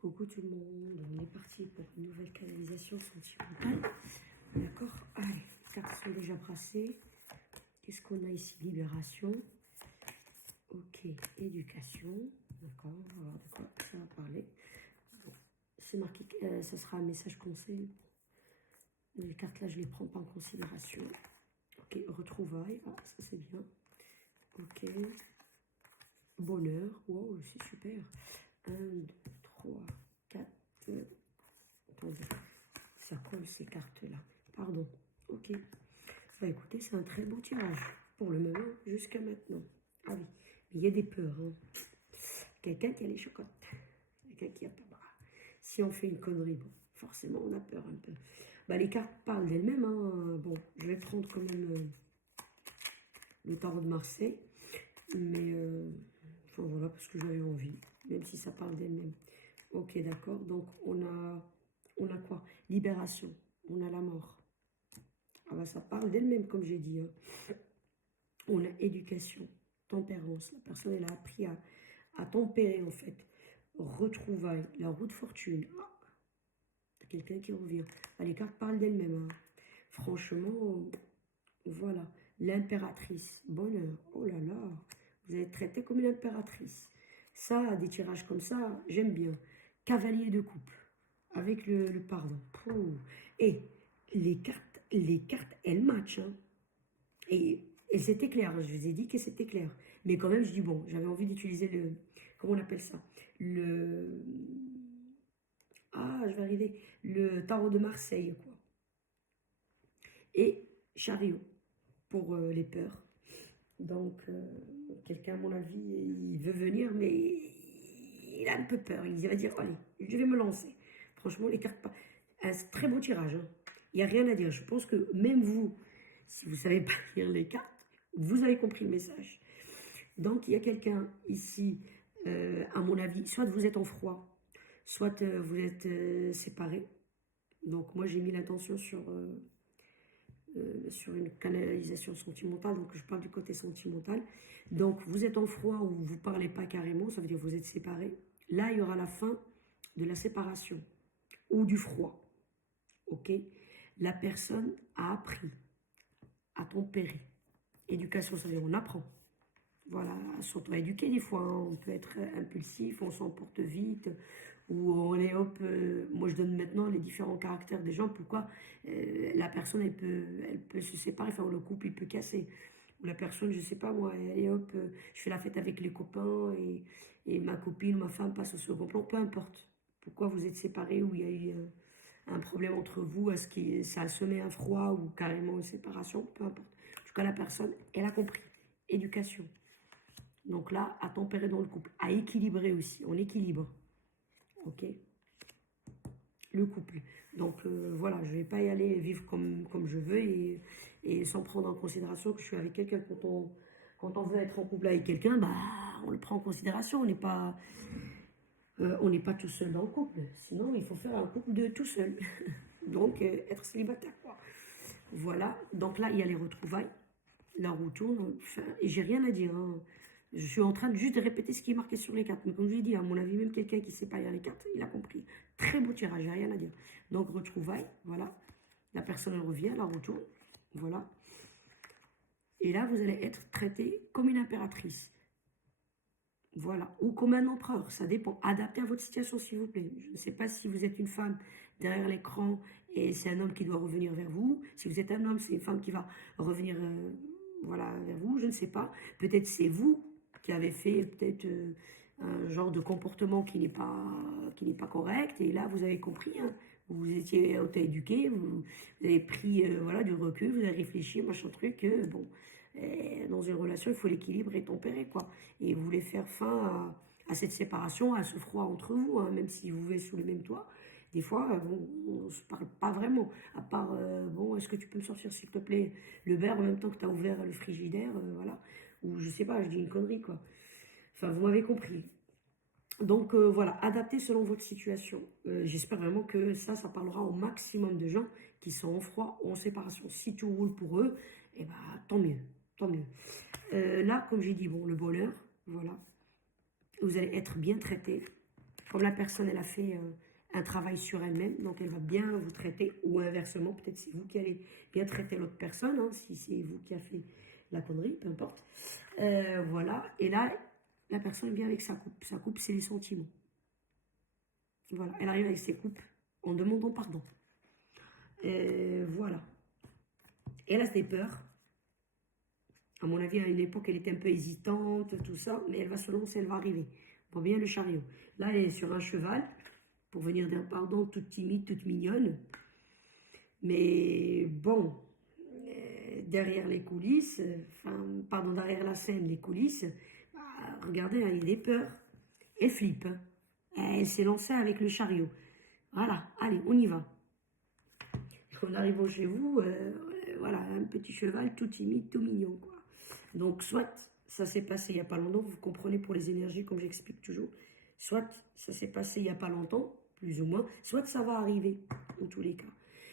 Coucou tout le monde, on est parti pour une nouvelle canalisation sentimentale. D'accord. Allez, les cartes sont déjà brassées. Qu'est-ce qu'on a ici? Libération. Ok, éducation. D'accord, on va voir de quoi ça va parler. Bon, c'est marqué que ça sera un message conseil. Les cartes là, je ne les prends pas en considération. Ok, retrouvailles. Ah, ça c'est bien. Ok. Bonheur. Wow, c'est super. 1, 2, 3, 4. Attendez. Ça colle ces cartes-là. Pardon. Ok. Bah écoutez, c'est un très beau tirage. Pour le moment, jusqu'à maintenant. Ah oui. Mais il y a des peurs. Hein. Quelqu'un qui a les chocottes. Quelqu'un qui a pas bras. Si on fait une connerie, bon, forcément, on a peur un peu. Bah, les cartes parlent d'elles-mêmes. Hein. Bon, je vais prendre quand même le tarot de Marseille. Mais, enfin voilà, parce que j'avais envie. Même si ça parle d'elle-même. Ok, d'accord. Donc, on a quoi? Libération. On a la mort. Ah bah, ça parle d'elle-même, comme j'ai dit. Hein. On a éducation, tempérance. La personne, elle a appris à tempérer, en fait. Retrouvailles, la roue de fortune. Ah, quelqu'un qui revient. Ah, les cartes parlent d'elles-mêmes. Hein. Franchement, voilà. L'impératrice, bonheur. Oh là là, vous êtes traité comme une impératrice. Ça, des tirages comme ça, j'aime bien. Cavalier de coupe, avec le pardon. Pouh. Et les cartes, elles matchent. Hein. Et c'était clair, je vous ai dit que c'était clair. Mais quand même, je dis, bon, j'avais envie d'utiliser le... Comment on appelle ça? Ah, je vais arriver. Le tarot de Marseille, quoi. Et chariot, pour les peurs. Donc, quelqu'un, à mon avis, il veut venir, mais il a un peu peur. Il va dire, allez, je vais me lancer. Franchement, les cartes... Un très beau tirage. Hein. Il n'y a rien à dire. Je pense que même vous, si vous ne savez pas lire les cartes, vous avez compris le message. Donc, il y a quelqu'un ici, à mon avis, soit vous êtes en froid, soit vous êtes séparés. Donc, moi, j'ai mis l'intention sur une canalisation sentimentale, donc je parle du côté sentimental. Donc, vous êtes en froid ou vous ne parlez pas carrément, ça veut dire que vous êtes séparés. Là, il y aura la fin de la séparation ou du froid. Ok? La personne a appris à tempérer. Éducation, ça veut dire on apprend. Voilà, s'auto-éduquer des fois, hein. On peut être impulsif, on s'emporte vite, ou on est hop, moi je donne maintenant les différents caractères des gens, pourquoi la personne elle peut se séparer, enfin le couple il peut casser, ou la personne, je sais pas moi, elle est hop, je fais la fête avec les copains, et ma copine, ma femme passe au second plan, peu importe, pourquoi vous êtes séparés, ou il y a eu un problème entre vous, est-ce que ça a semé un froid, ou carrément une séparation, peu importe. En tout cas la personne, elle a compris, éducation. Donc là, à tempérer dans le couple, à équilibrer aussi, on équilibre, ok, le couple. Donc voilà, je ne vais pas y aller vivre comme je veux et sans prendre en considération que je suis avec quelqu'un. Quand on veut être en couple avec quelqu'un, bah, on le prend en considération, on n'est pas tout seul dans le couple. Sinon, il faut faire un couple de tout seul. Donc, être célibataire, quoi. Voilà, donc là, il y a les retrouvailles, la roue tourne, enfin, et j'ai rien à dire, hein. Je suis en train de juste de répéter ce qui est marqué sur les cartes. Mais comme je l'ai dit, à mon avis, même quelqu'un qui ne sait pas lire les cartes, il a compris. Très beau tirage, j'ai rien à dire. Donc, retrouvailles, voilà. La personne elle revient, la retourne, voilà. Et là, vous allez être traité comme une impératrice. Voilà. Ou comme un empereur, ça dépend. Adaptez à votre situation, s'il vous plaît. Je ne sais pas si vous êtes une femme derrière l'écran et c'est un homme qui doit revenir vers vous. Si vous êtes un homme, c'est une femme qui va revenir voilà, vers vous. Je ne sais pas. Peut-être c'est vous qui avez fait peut-être un genre de comportement qui n'est pas correct. Et là, vous avez compris. Hein. Vous étiez auto-éduqué, vous avez pris voilà, du recul, vous avez réfléchi, machin truc. Bon, dans une relation, il faut l'équilibre et tempérer, quoi. Et vous voulez faire fin à cette séparation, à ce froid entre vous, hein, même si vous vivez sous le même toit. Des fois, bon, on ne se parle pas vraiment, à part, bon, est-ce que tu peux me sortir, s'il te plaît, le verre en même temps que tu as ouvert le frigidaire, voilà. Ou je sais pas, je dis une connerie, quoi. Enfin, vous m'avez compris. Donc voilà, adaptez selon votre situation. J'espère vraiment que ça parlera au maximum de gens qui sont en froid ou en séparation. Si tout roule pour eux, eh ben, tant mieux, tant mieux. Là, comme j'ai dit, bon, le bonheur, voilà. Vous allez être bien traité. Comme la personne, elle a fait un travail sur elle-même, donc elle va bien vous traiter, ou inversement, peut-être c'est vous qui allez bien traiter l'autre personne, hein, si c'est vous qui a fait la connerie, peu importe. Voilà, et là, la personne vient avec sa coupe. Sa coupe, c'est les sentiments. Voilà, elle arrive avec ses coupes en demandant pardon. Voilà. Et elle a des peurs. À mon avis, à une époque, elle était un peu hésitante, tout ça, mais elle va se lancer, elle va arriver. On voit bien le chariot. Là, elle est sur un cheval, pour venir dire pardon, toute timide, toute mignonne. Mais bon, derrière les coulisses, enfin, pardon, derrière la scène, les coulisses, bah, regardez, hein, il y a des peurs. Elle flippe, hein. Elle s'est lancée avec le chariot. Voilà, allez, on y va. En arrivant chez vous, voilà, un petit cheval tout timide, tout mignon, quoi. Donc, soit ça s'est passé il n'y a pas longtemps, vous comprenez pour les énergies, comme j'explique toujours, soit ça s'est passé il n'y a pas longtemps, plus ou moins, soit ça va arriver, en tous les cas.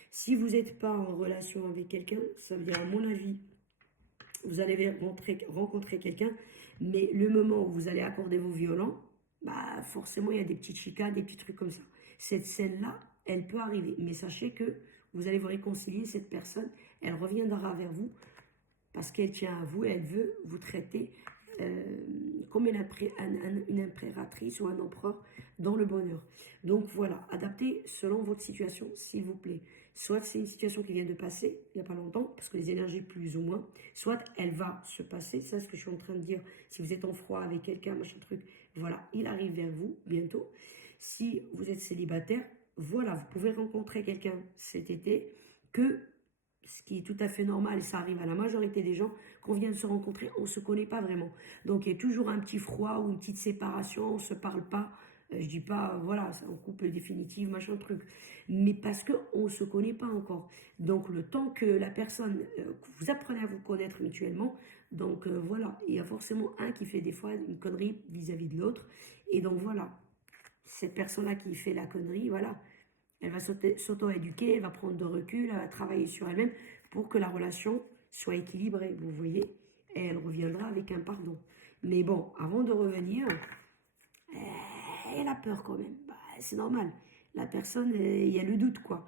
Si vous n'êtes pas en relation avec quelqu'un, ça veut dire, à mon avis, vous allez rencontrer quelqu'un, mais le moment où vous allez accorder vos violons, bah forcément, il y a des petites chicanes, des petits trucs comme ça. Cette scène-là, elle peut arriver, mais sachez que vous allez vous réconcilier, cette personne, elle reviendra vers vous parce qu'elle tient à vous, elle veut vous traiter comme une impératrice ou un empereur dans le bonheur. Donc voilà, adaptez selon votre situation, s'il vous plaît. Soit c'est une situation qui vient de passer, il n'y a pas longtemps, parce que les énergies plus ou moins, soit elle va se passer, c'est ce que je suis en train de dire, si vous êtes en froid avec quelqu'un, machin truc, voilà, il arrive vers vous bientôt. Si vous êtes célibataire, voilà, vous pouvez rencontrer quelqu'un cet été que ce qui est tout à fait normal, et ça arrive à la majorité des gens, qu'on vient de se rencontrer, on ne se connaît pas vraiment. Donc il y a toujours un petit froid ou une petite séparation, on ne se parle pas. Je dis pas, voilà, c'est un couple définitif, machin truc. Mais parce qu'on ne se connaît pas encore. Donc le temps que la personne, que vous apprenez à vous connaître mutuellement, donc voilà, il y a forcément un qui fait des fois une connerie vis-à-vis de l'autre. Et donc voilà, cette personne-là qui fait la connerie, voilà, elle va s'auto-éduquer, elle va prendre de recul, elle va travailler sur elle-même pour que la relation soit équilibrée, vous voyez. Et elle reviendra avec un pardon. Mais bon, avant de revenir, elle a peur quand même. Bah, c'est normal. La personne, il y a le doute, quoi.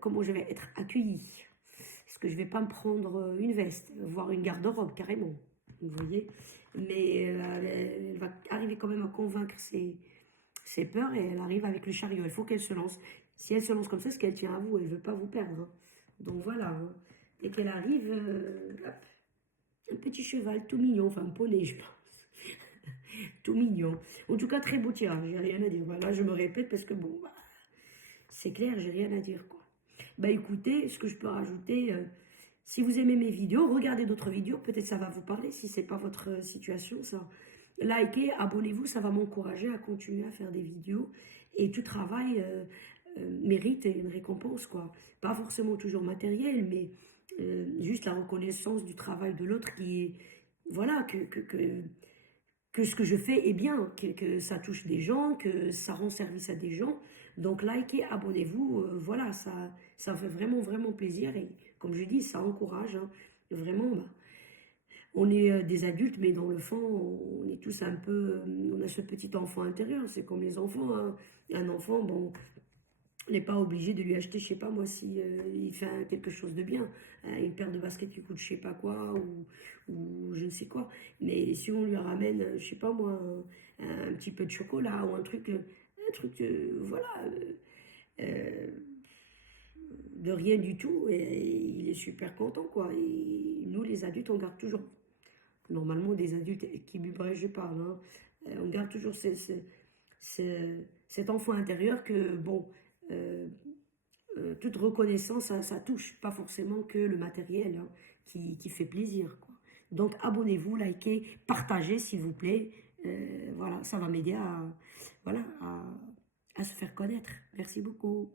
Comment je vais être accueillie? Est-ce que je vais pas me prendre une veste, voire une garde-robe, carrément? Vous voyez. Mais elle va arriver quand même à convaincre ses peurs et elle arrive avec le chariot. Il faut qu'elle se lance. Si elle se lance comme ça, c'est qu'elle tient à vous. Elle ne veut pas vous perdre, hein. Donc voilà, hein. Dès qu'elle arrive, hop, un petit cheval tout mignon, enfin un poney, je pense. Tout mignon. En tout cas, très beau tirage, j'ai rien à dire. Voilà, je me répète parce que bon, bah, c'est clair, j'ai rien à dire, quoi. Bah écoutez, ce que je peux rajouter, si vous aimez mes vidéos, regardez d'autres vidéos, peut-être ça va vous parler si c'est pas votre situation, ça. Likez, abonnez-vous, ça va m'encourager à continuer à faire des vidéos. Et tout travail mérite une récompense, quoi. Pas forcément toujours matériel, mais juste la reconnaissance du travail de l'autre qui est, voilà, que ce que je fais est bien, que ça touche des gens, que ça rend service à des gens. Donc likez, abonnez-vous, voilà, ça fait vraiment, vraiment plaisir. Et comme je dis, ça encourage, hein, vraiment. Bah, on est des adultes, mais dans le fond, on est tous un peu, on a ce petit enfant intérieur. C'est comme les enfants, hein. Un enfant, bon, on n'est pas obligé de lui acheter, je sais pas moi, si il fait quelque chose de bien, une paire de baskets qui coûte je sais pas quoi, ou je ne sais quoi. Mais si on lui ramène, je sais pas moi, un petit peu de chocolat ou un truc, voilà, euh, de rien du tout, et il est super content, quoi. Et nous, les adultes, on garde toujours, normalement, des adultes équilibrés, je parle, hein, on garde toujours cet enfant intérieur que, bon, euh, toute reconnaissance, ça touche, pas forcément que le matériel, hein, qui fait plaisir, quoi. Donc abonnez-vous, likez, partagez s'il vous plaît. Voilà, ça va m'aider à, voilà, à se faire connaître. Merci beaucoup.